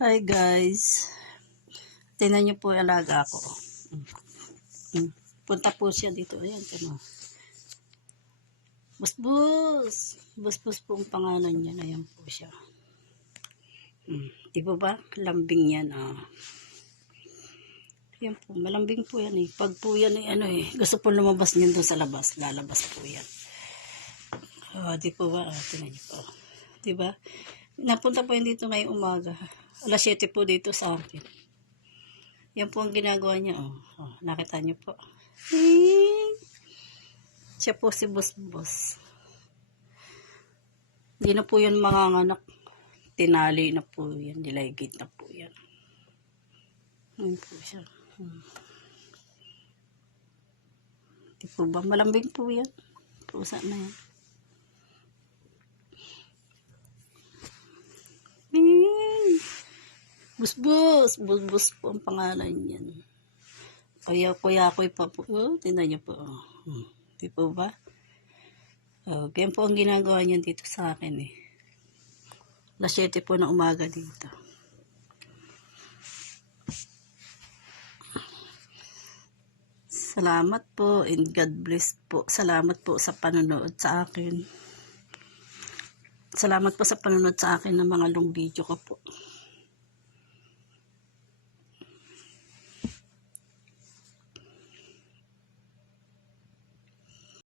Hi guys. Tingnan niyo po yung alaga ko. Punta po siya dito. Ayan, tama. Busbus. Busbus po ang pangalan niya. Ayan po siya. Di ba? Lambing yan. Ayan po. Malambing po yan eh. Pag po yan gusto po lumabas niyan doon sa labas. Lalabas po yan. Di po ba? Tingnan niyo po. Di ba? Napunta po yan dito ngayong umaga. Alas 7 po dito sa akin. Yan po ang ginagawa niya. Nakita niyo po. Siya po si Busbus. Hindi na po yan manganganak. Tinali na po yan. Dilaygit na po yan. Yan po siya. Di po ba? Malambing po yan. Pusa na yan. Busbus. Busbus po ang pangalan niyan. Kuya-kuya-kuy pa po. Tingnan niyo po. Di po ba? Ganyan po ang ginagawa niyan dito sa akin eh. Alas 7 po na umaga dito. Salamat po and God bless po. Salamat po sa panonood sa akin. Salamat po sa panonood sa akin ng mga long video ko po.